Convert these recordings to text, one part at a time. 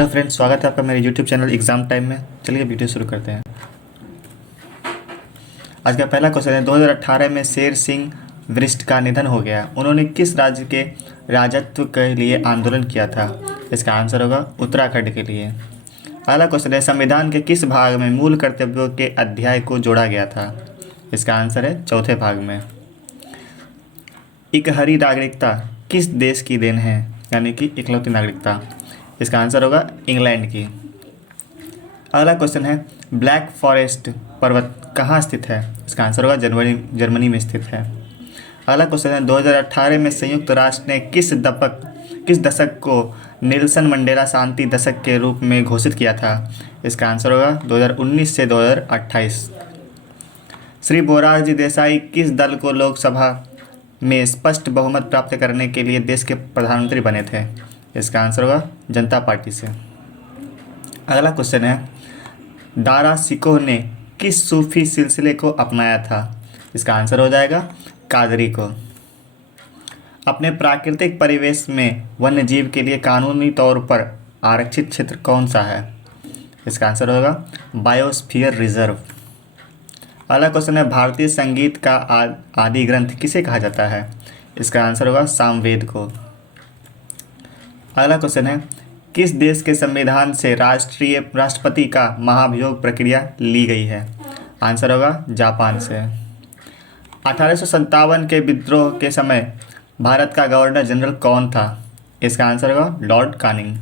Hello friends, स्वागत है आपका मेरे यूट्यूब चैनल एग्ज़ाम टाइम में। चलिए वीडियो शुरू करते हैं। आज का पहला क्वेश्चन है, 2018 में शेर सिंह वरिष्ठ का निधन हो गया। उन्होंने किस राज्य के राजत्व के लिए आंदोलन किया था? इसका आंसर होगा उत्तराखंड के लिए। अगला क्वेश्चन है, संविधान के किस भाग में मूल कर्तव्यों के अध्याय को जोड़ा गया था? इसका आंसर है चौथे भाग में। इकहरी नागरिकता किस देश की देन है, यानी कि इकलौती नागरिकता? इसका आंसर होगा इंग्लैंड की। अगला क्वेश्चन है, ब्लैक फॉरेस्ट पर्वत कहाँ स्थित है? इसका आंसर होगा जर्मनी में स्थित है। अगला क्वेश्चन है, 2018 में संयुक्त राष्ट्र ने किस दशक को नेल्सन मंडेला शांति दशक के रूप में घोषित किया था? इसका आंसर होगा 2019 से 2028। श्री मोरारजी देसाई किस दल को लोकसभा में स्पष्ट बहुमत प्राप्त करने के लिए देश के प्रधानमंत्री बने थे? इसका आंसर होगा जनता पार्टी से। अगला क्वेश्चन है, दारा शिकोह ने किस सूफी सिलसिले को अपनाया था? इसका आंसर हो जाएगा कादरी को। अपने प्राकृतिक परिवेश में वन्य जीव के लिए कानूनी तौर पर आरक्षित क्षेत्र कौन सा है? इसका आंसर होगा बायोस्फीयर रिजर्व। अगला क्वेश्चन है, भारतीय संगीत का आदि ग्रंथ किसे कहा जाता है? इसका आंसर होगा सामवेद को। अगला क्वेश्चन है, किस देश के संविधान से राष्ट्रपति का महाभियोग प्रक्रिया ली गई है? आंसर होगा जापान से। 1857 के विद्रोह के समय भारत का गवर्नर जनरल कौन था? इसका आंसर होगा लॉर्ड कानिंग।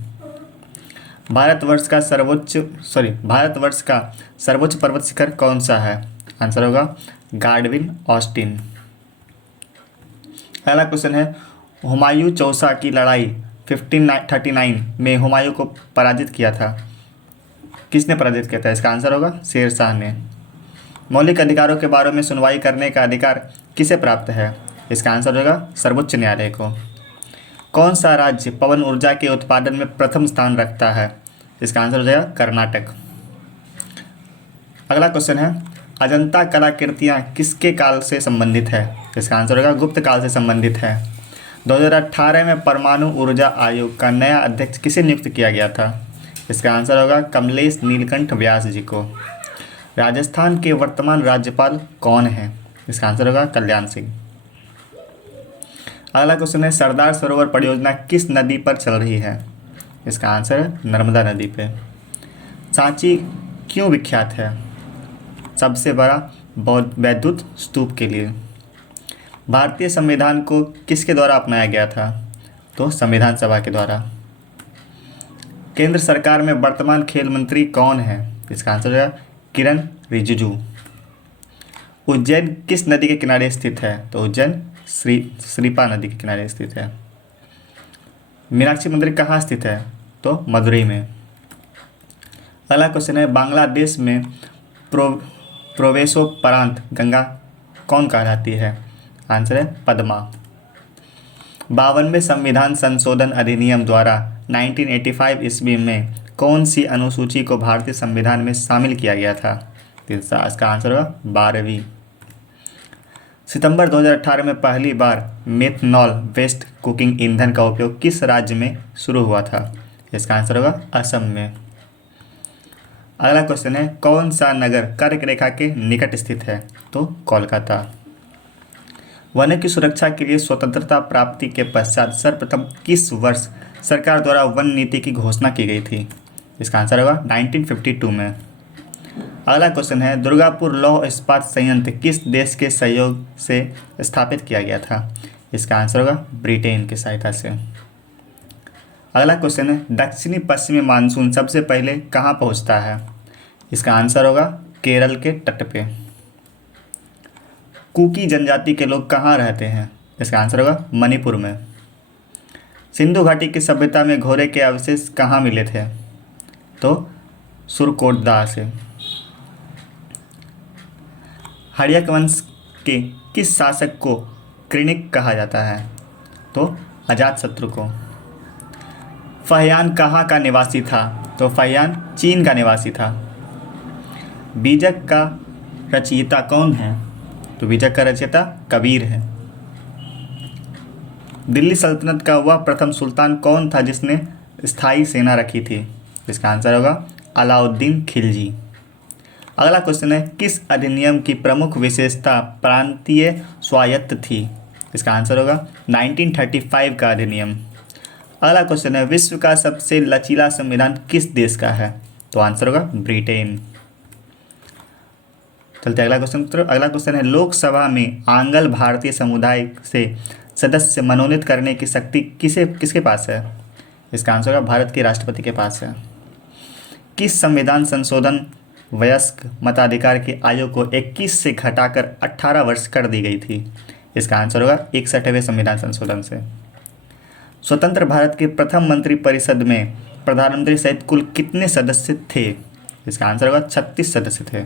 भारतवर्ष का सर्वोच्च पर्वत शिखर कौन सा है? आंसर होगा गार्डविन ऑस्टिन। अगला क्वेश्चन है, हुमायूं चौसा की लड़ाई 1539 में हुमायूं को पराजित किया था। किसने पराजित किया था? इसका आंसर होगा शेर शाह ने। मौलिक अधिकारों के बारे में सुनवाई करने का अधिकार किसे प्राप्त है? इसका आंसर होगा सर्वोच्च न्यायालय को। कौन सा राज्य पवन ऊर्जा के उत्पादन में प्रथम स्थान रखता है? इसका आंसर हो जाएगा कर्नाटक। अगला क्वेश्चन है, अजंता कलाकृतियाँ किसके काल से संबंधित है? इसका आंसर होगा गुप्त काल से संबंधित है। 2018 में परमाणु ऊर्जा आयोग का नया अध्यक्ष किसे नियुक्त किया गया था? इसका आंसर होगा कमलेश नीलकंठ व्यास जी को। राजस्थान के वर्तमान राज्यपाल कौन हैं? इसका आंसर होगा कल्याण सिंह। अगला क्वेश्चन है, सरदार सरोवर परियोजना किस नदी पर चल रही है? इसका आंसर है नर्मदा नदी पे। सांची क्यों विख्यात है? सबसे बड़ा वैद्युत स्तूप के लिए। भारतीय संविधान को किसके द्वारा अपनाया गया था? तो संविधान सभा के द्वारा। केंद्र सरकार में वर्तमान खेल मंत्री कौन है? इसका आंसर है किरण रिजिजू। उज्जैन किस नदी के किनारे स्थित है? तो उज्जैन श्रीपा नदी के किनारे स्थित है। मीनाक्षी मंदिर कहाँ स्थित है? तो मदुरई में। अगला क्वेश्चन है, बांग्लादेश में प्रवेशोपरांत गंगा कौन कहलाती है? आंसर है पद्मा। 52वें संविधान संशोधन अधिनियम द्वारा 1985 ईस्वी में कौन सी अनुसूची को भारतीय संविधान में शामिल किया गया था? इसका आंसर होगा 12वीं। सितंबर 2018 में पहली बार मेथनॉल बेस्ड कुकिंग ईंधन का उपयोग किस राज्य में शुरू हुआ था? इसका आंसर होगा असम में। अगला क्वेश्चन है, कौन सा नगर कर्क रेखा के निकट स्थित है? तो कोलकाता। वन्य की सुरक्षा के लिए स्वतंत्रता प्राप्ति के पश्चात सर्वप्रथम किस वर्ष सरकार द्वारा वन नीति की घोषणा की गई थी? इसका आंसर होगा 1952 में। अगला क्वेश्चन है, दुर्गापुर लौह इस्पात संयंत्र किस देश के सहयोग से स्थापित किया गया था? इसका आंसर होगा ब्रिटेन की सहायता से। अगला क्वेश्चन है, दक्षिणी पश्चिमी मानसून सबसे पहले कहाँ पहुँचता है? इसका आंसर होगा केरल के तट पे। कुकी जनजाति के लोग कहाँ रहते हैं? इसका आंसर होगा मणिपुर में। सिंधु घाटी की सभ्यता में घोड़े के अवशेष कहाँ मिले थे? तो सुरकोटदा से। हर्यक वंश के किस शासक को कृणिक कहा जाता है? तो अजातशत्रु को। फहियान कहाँ का निवासी था? तो फहियान चीन का निवासी था। बीजक का रचयिता कौन है? तो बीजक का रचयिता कबीर है। दिल्ली सल्तनत का वह प्रथम सुल्तान कौन था जिसने स्थायी सेना रखी थी? इसका आंसर होगा अलाउद्दीन खिलजी। अगला क्वेश्चन है, किस अधिनियम की प्रमुख विशेषता प्रांतीय स्वायत्त थी? इसका आंसर होगा 1935 का अधिनियम। अगला क्वेश्चन है, विश्व का सबसे लचीला संविधान किस देश का है? तो आंसर होगा ब्रिटेन। चलते अगला क्वेश्चन की तरफ। अगला क्वेश्चन है, लोकसभा में आंग्ल भारतीय समुदाय से सदस्य मनोनीत करने की शक्ति किसके पास है? इसका आंसर होगा भारत के राष्ट्रपति के पास है। किस संविधान संशोधन वयस्क मताधिकार की आयु को 21 से घटाकर 18 वर्ष कर दी गई थी? इसका आंसर होगा 61वें संविधान संशोधन से। स्वतंत्र भारत के प्रथम मंत्रिपरिषद में प्रधानमंत्री सहित कुल कितने सदस्य थे? इसका आंसर होगा 36 सदस्य थे।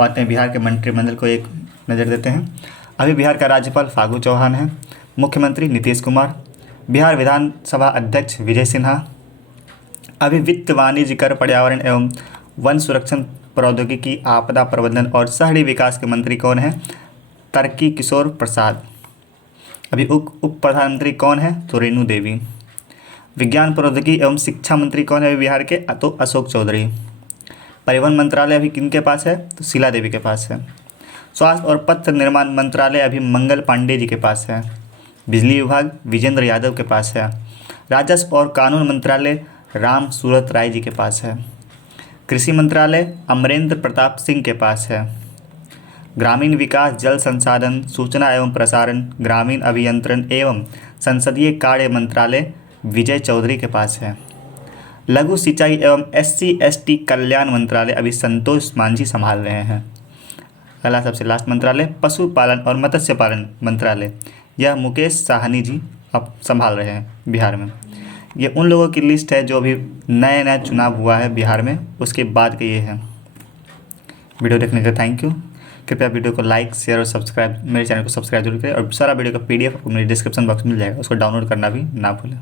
आते हैं बिहार के मंत्रिमंडल को एक नज़र देते हैं। अभी बिहार का राज्यपाल फागू चौहान है, मुख्यमंत्री नीतीश कुमार, बिहार विधानसभा अध्यक्ष विजय सिन्हा, अभी वित्त वाणिज्य कर पर्यावरण एवं वन संरक्षण प्रौद्योगिकी आपदा प्रबंधन और शहरी विकास के मंत्री कौन हैं? तरकी किशोर प्रसाद। अभी उप प्रधानमंत्री कौन है? तो रेणु देवी। विज्ञान प्रौद्योगिकी एवं शिक्षा मंत्री कौन है अभी बिहार के? तो अशोक चौधरी। परिवहन मंत्रालय अभी किनके पास है? तो शीला देवी के पास है। स्वास्थ्य और पत्र निर्माण मंत्रालय अभी मंगल पांडे जी के पास है। बिजली विभाग विजेंद्र यादव के पास है। राजस्व और कानून मंत्रालय राम सूरत राय जी के पास है। कृषि मंत्रालय अमरेंद्र प्रताप सिंह के पास है। ग्रामीण विकास जल संसाधन सूचना एवं प्रसारण ग्रामीण अभियंत्रण एवं संसदीय कार्य मंत्रालय विजय चौधरी के पास है। लघु सिंचाई एवं SC/ST कल्याण मंत्रालय अभी संतोष मांझी संभाल रहे हैं। अगला सबसे लास्ट मंत्रालय पशुपालन और मत्स्य पालन मंत्रालय, यह मुकेश साहनी जी अब संभाल रहे हैं बिहार में। ये उन लोगों की लिस्ट है जो अभी नया चुनाव हुआ है बिहार में, उसके बाद के ये हैं। वीडियो देखने का थैंक यू। कृपया वीडियो को लाइक शेयर और सब्सक्राइब, मेरे चैनल को सब्सक्राइब जरूर करें और सारा वीडियो का PDF आपको मेरे डिस्क्रिप्शन बॉक्स में मिल जाएगा, उसको डाउनलोड करना भी ना भूलें।